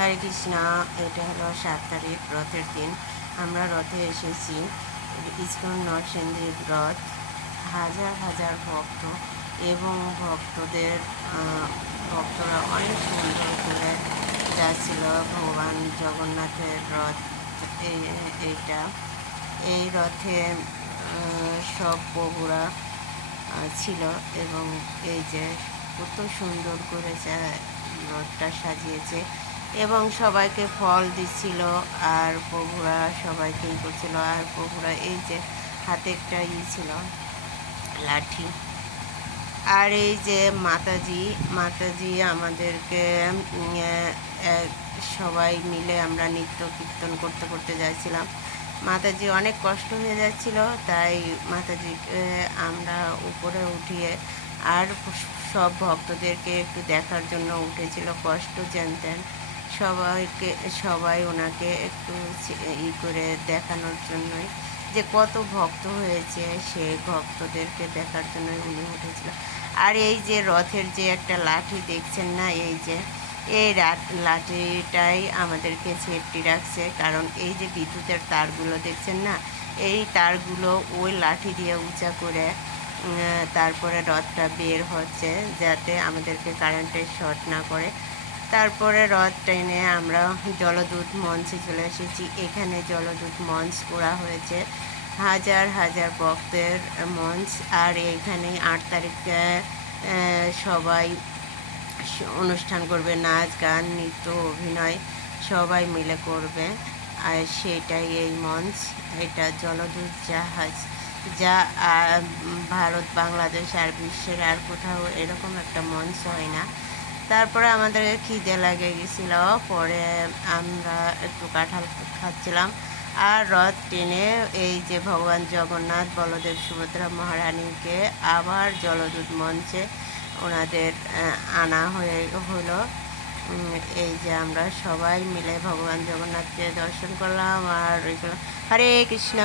হরে কৃষ্ণ। এটা হলো 7 তারিখ, রথের দিন। আমরা রথে এসেছি। ইস্কন নরসিংদীর রথ। হাজার হাজার ভক্ত এবং ভক্তরা অনেক সুন্দর করে যাচ্ছিল। ভগবান জগন্নাথের রথ এইটা। এই রথে সব প্রভুরা ছিল এবং এই যে কত সুন্দর করে রথটা সাজিয়েছে এবং সবাইকে ফল দিচ্ছিল আর প্রভুরা সবাইকেই করছিল। আর প্রভুরা এই যে হাতে একটা ছিল লাঠি। আর এই যে মাতাজি আমাদেরকে সবাই মিলে আমরা নৃত্য কীর্তন করতে করতে যাচ্ছিলাম। মাতাজি অনেক কষ্ট হয়ে যাচ্ছিল, তাই মাতাজিকে আমরা উপরে উঠিয়ে আর সব ভক্তদেরকে একটু দেখার জন্য উঠেছিল। কষ্ট জানতেন সবাই ওনাকে একটু করে দেখানোর জন্যই যে কত ভক্ত হয়েছে, সেই ভক্তদেরকে দেখার জন্যই উনি উঠেছিল। আর এই যে রথের যে একটা লাঠি দেখছেন না, এই লাঠিটাই আমাদেরকে সেফটি রাখছে। কারণ এই যে বিদ্যুতের তারগুলো দেখছেন না, এই তারগুলো ওই লাঠি দিয়ে উঁচা করে তারপরে রথটা বের হচ্ছে, যাতে আমাদেরকে কারেন্টের শর্ট না করে। তারপরে রথ ট্রেনে আমরা জলদূত মঞ্চে চলে এসেছি। এখানে জলদূত মঞ্চ করা হয়েছে, হাজার হাজার ভক্তের মঞ্চ। আর এইখানে 8 তারিখে সবাই অনুষ্ঠান করবে, নাচ গান নৃত্য অভিনয় সবাই মিলে করবে। আর সেটাই এই মঞ্চ। এটা জলদূত জাহাজ, যা ভারত, বাংলাদেশ আর বিশ্বের আর কোথাও এরকম একটা মঞ্চ হয় না। তারপরে আমাদের খিদে লাগে গেছিল, পরে আমরা একটু কাঁঠাল খাচ্ছিলাম। আর রথ টেনে এই যে ভগবান জগন্নাথ, বলদেব, সুভদ্রা মহারানীকে আবার জলদূত মঞ্চে ওনাদের আনা হলো। এই যে আমরা সবাই মিলে ভগবান জগন্নাথকে দর্শন করলাম আর হরে কৃষ্ণ।